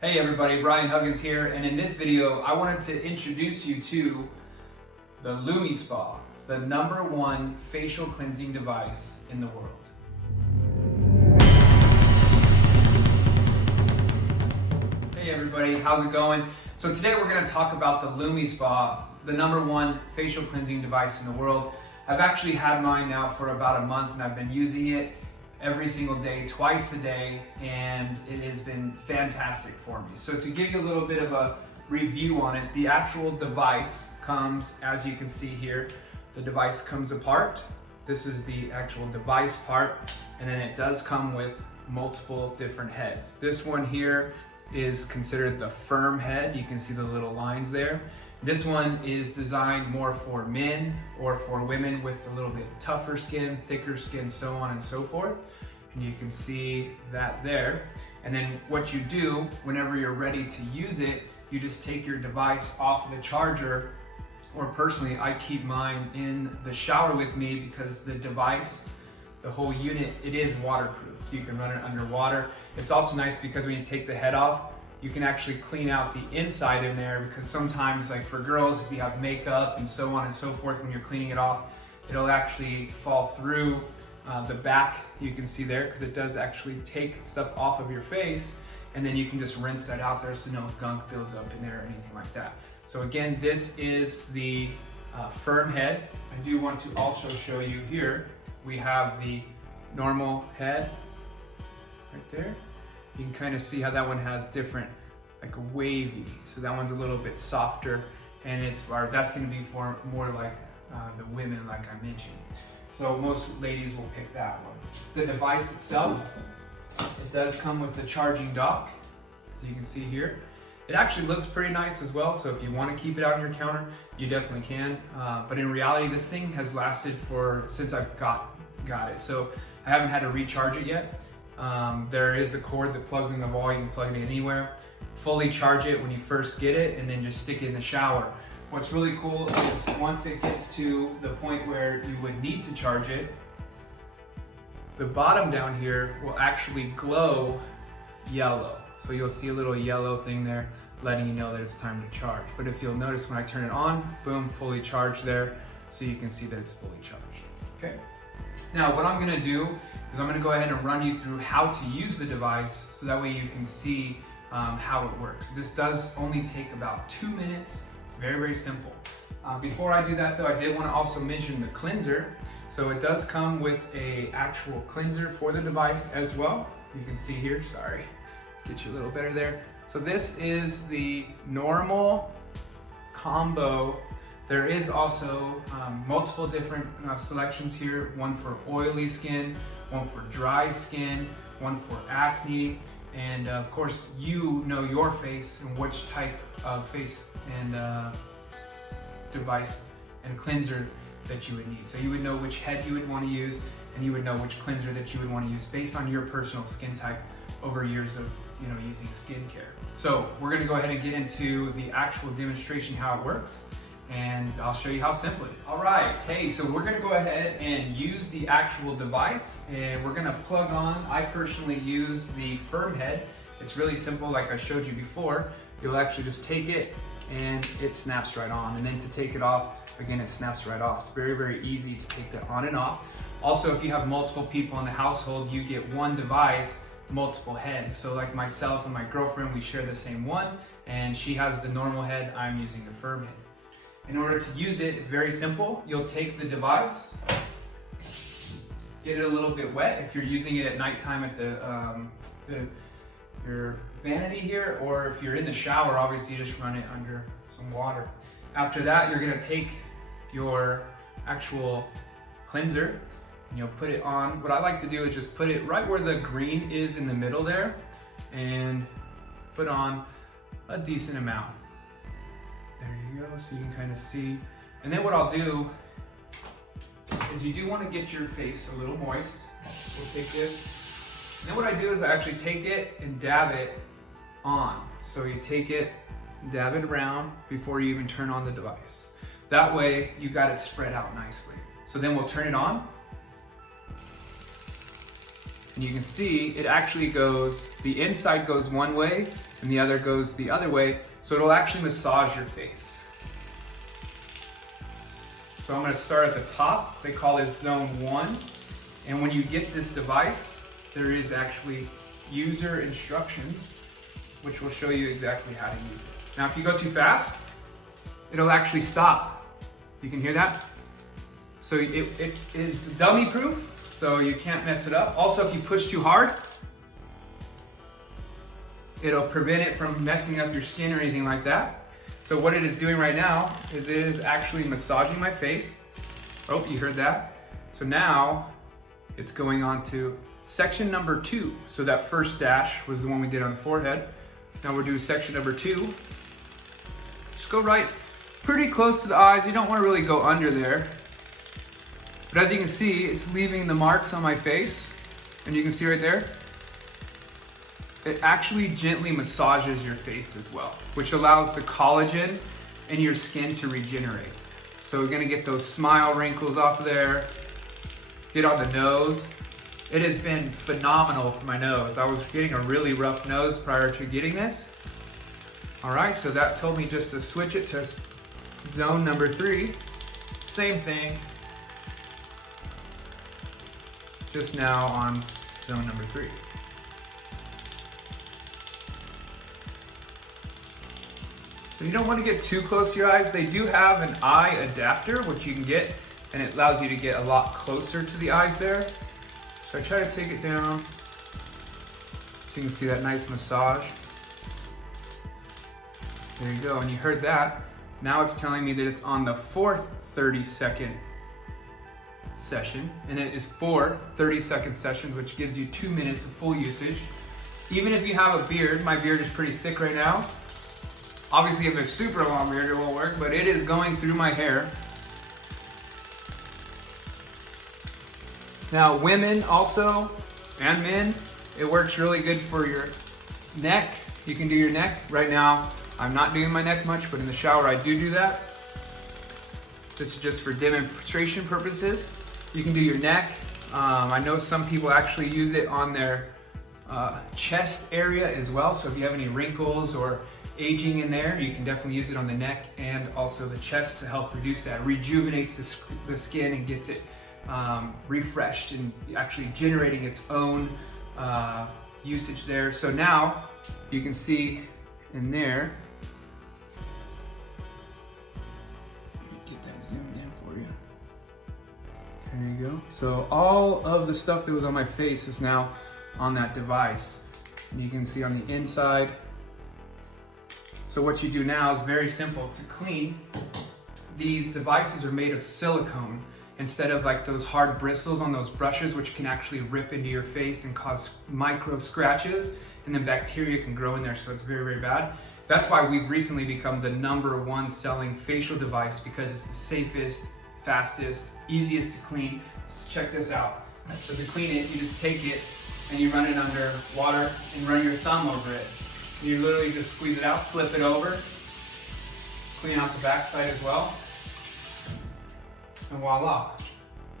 Hey everybody, Brian Huggins here, and in this video I wanted to introduce you to the Lumispa, the #1 facial cleansing device in the world. Hey everybody, how's it going? So today we're going to talk about the Lumispa, the #1 facial cleansing device in the world. I've actually had mine now for about a month and I've been using it every single day, twice a day, and it has been fantastic for me. So to give you a little bit of a review on it, the actual device comes, as you can see here, the device comes apart. This is the actual device part, and then it does come with multiple different heads. This one here is considered the firm head. You can see the little lines there. This one is designed more for men or for women with a little bit tougher skin, thicker skin, so on and so forth. And you can see that there. And then what you do whenever you're ready to use it, you just take your device off the charger, or personally, I keep mine in the shower with me because the device, the whole unit, it is waterproof. You can run it underwater. It's also nice because when you take the head off, you can actually clean out the inside in there, because sometimes, like for girls, if you have makeup and so on and so forth, when you're cleaning it off, it'll actually fall through the back, you can see there, because it does actually take stuff off of your face, and then you can just rinse that out there so no gunk builds up in there or anything like that. So again, this is the firm head. I do want to also show you here, we have the normal head right there. You can kind of see how that one has different, like a wavy. So that one's a little bit softer, and that's going to be for more like the women, like I mentioned. So most ladies will pick that one. The device itself, it does come with the charging dock, so you can see here. It actually looks pretty nice as well, so if you want to keep it out on your counter, you definitely can. But in reality, this thing has lasted since I've got it. So I haven't had to recharge it yet. There is a cord that plugs in the wall. You can plug it in anywhere. Fully charge it when you first get it, and then just stick it in the shower. What's really cool is once it gets to the point where you would need to charge it, the bottom down here will actually glow yellow. So you'll see a little yellow thing there letting you know that it's time to charge. But if you'll notice when I turn it on, boom, fully charged there, so you can see that it's fully charged. Okay. Now what I'm gonna do is I'm gonna go ahead and run you through how to use the device, so that way you can see how it works. This does only take about 2 minutes. It's very, very simple. Before I do that though, I did want to also mention the cleanser. So it does come with a actual cleanser for the device as well. You can see here, sorry, get you a little better there. So this is the normal combo. There is also multiple different selections here, one for oily skin, one for dry skin, one for acne, and of course you know your face and which type of face and device and cleanser that you would need. So you would know which head you would want to use, and you would know which cleanser that you would want to use based on your personal skin type over years of using skincare. So we're going to go ahead and get into the actual demonstration, how it works, and I'll show you how simple it is. All right, hey, so we're gonna go ahead and use the actual device, and we're gonna plug on. I personally use the firm head. It's really simple, like I showed you before. You'll actually just take it and it snaps right on, and then to take it off, again, it snaps right off. It's very, very easy to take that on and off. Also, if you have multiple people in the household, you get one device, multiple heads. So like myself and my girlfriend, we share the same one, and she has the normal head, I'm using the firm head. In order to use it, it's very simple. You'll take the device, get it a little bit wet if you're using it at nighttime at your vanity here, or if you're in the shower, obviously you just run it under some water. After that, you're gonna take your actual cleanser and you'll put it on. What I like to do is just put it right where the green is in the middle there, and put on a decent amount. There you go, so you can kind of see. And then what I'll do is, you do want to get your face a little moist. We'll take this. And then what I do is I actually take it and dab it on. So you take it, dab it around before you even turn on the device. That way you got it spread out nicely. So then we'll turn it on. And you can see it actually goes, the inside goes one way and the other goes the other way. So it'll actually massage your face. So I'm gonna start at the top. They call this zone 1. And when you get this device, there is actually user instructions, which will show you exactly how to use it. Now, if you go too fast, it'll actually stop. You can hear that? So it is dummy proof, so you can't mess it up. Also, if you push too hard, it'll prevent it from messing up your skin or anything like that. So what it is doing right now is it is actually massaging my face. Oh, you heard that? So now it's going on to section number 2. So that first dash was the one we did on the forehead. Now we'll do section number 2. Just go right pretty close to the eyes. You don't want to really go under there. But as you can see, it's leaving the marks on my face. And you can see right there, it actually gently massages your face as well, which allows the collagen in your skin to regenerate. So we're gonna get those smile wrinkles off of there, get on the nose. It has been phenomenal for my nose. I was getting a really rough nose prior to getting this. All right, so that told me just to switch it to zone number 3. Same thing, just now on zone number 3. So you don't want to get too close to your eyes. They do have an eye adapter, which you can get, and it allows you to get a lot closer to the eyes there. So I try to take it down, so you can see that nice massage. There you go, and you heard that. Now it's telling me that it's on the 4th 30-second session, and it is 4 30-second sessions, which gives you 2 minutes of full usage. Even if you have a beard, my beard is pretty thick right now. Obviously, if there's super long beard, it won't work, but it is going through my hair. Now, women also, and men, it works really good for your neck. You can do your neck. Right now, I'm not doing my neck much, but in the shower, I do that. This is just for demonstration purposes. You can do your neck. I know some people actually use it on their chest area as well. So if you have any wrinkles or aging in there, you can definitely use it on the neck and also the chest to help reduce that. Rejuvenates the skin and gets it refreshed and actually generating its own usage there. So now you can see in there, get that zoomed in for you. There you go. So all of the stuff that was on my face is now on that device. And you can see on the inside. So what you do now is very simple. To clean, these devices are made of silicone instead of like those hard bristles on those brushes, which can actually rip into your face and cause micro scratches, and then bacteria can grow in there, so it's very, very bad. That's why we've recently become the #1 selling facial device, because it's the safest, fastest, easiest to clean. Just check this out. So to clean it, you just take it and you run it under water and run your thumb over it. You literally just squeeze it out, flip it over, clean out the backside as well, and voila,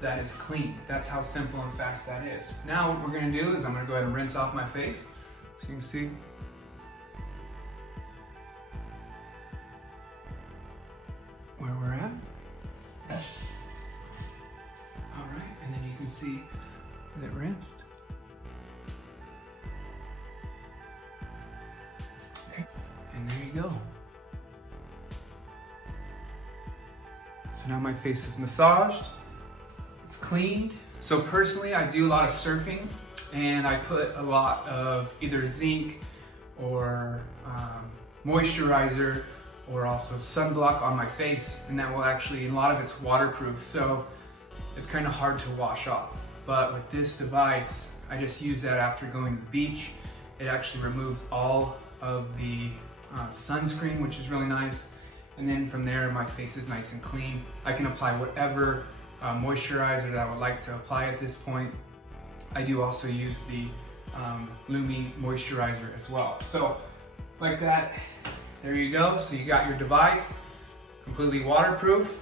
that is clean. That's how simple and fast that is. Now what we're gonna do is I'm gonna go ahead and rinse off my face. So you can see. Where we're at. All right, and then you can see that rinsed. And there you go. So now my face is massaged, it's cleaned. So personally, I do a lot of surfing, and I put a lot of either zinc or moisturizer or also sunblock on my face, and that will actually, a lot of it's waterproof, so it's kind of hard to wash off. But with this device, I just use that after going to the beach. It actually removes all of the sunscreen, which is really nice. And then from there, my face is nice and clean. I can apply whatever moisturizer that I would like to apply at this point. I do also use the Lumi moisturizer as well. So like that, there you go. So you got your device, completely waterproof.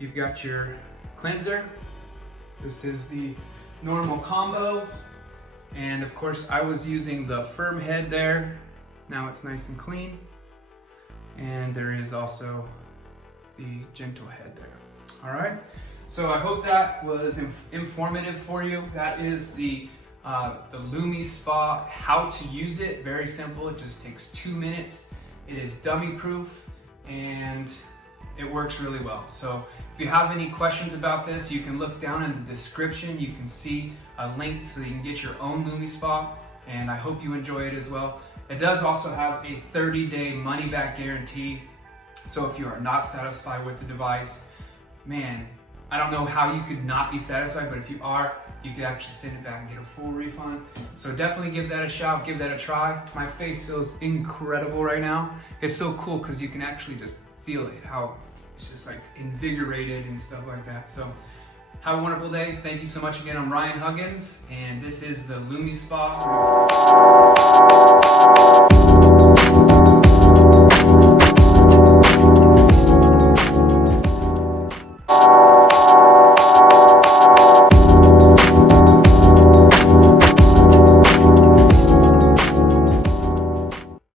You've got your cleanser. This is the normal combo. And of course I was using the firm head there. Now it's nice and clean. And there is also the gentle head there. All right, so I hope that was informative for you. That is the Lumispa, how to use it. Very simple, it just takes 2 minutes. It is dummy proof and it works really well. So if you have any questions about this, you can look down in the description. You can see a link so that you can get your own Lumispa, and I hope you enjoy it as well. It does also have a 30-day money-back guarantee. So if you are not satisfied with the device, man, I don't know how you could not be satisfied, but if you are, you could actually send it back and get a full refund. So definitely give that a shot, give that a try. My face feels incredible right now. It's so cool because you can actually just feel it, how it's just like invigorated and stuff like that. So have a wonderful day. Thank you so much again. I'm Ryan Huggins, and this is the Lumispa.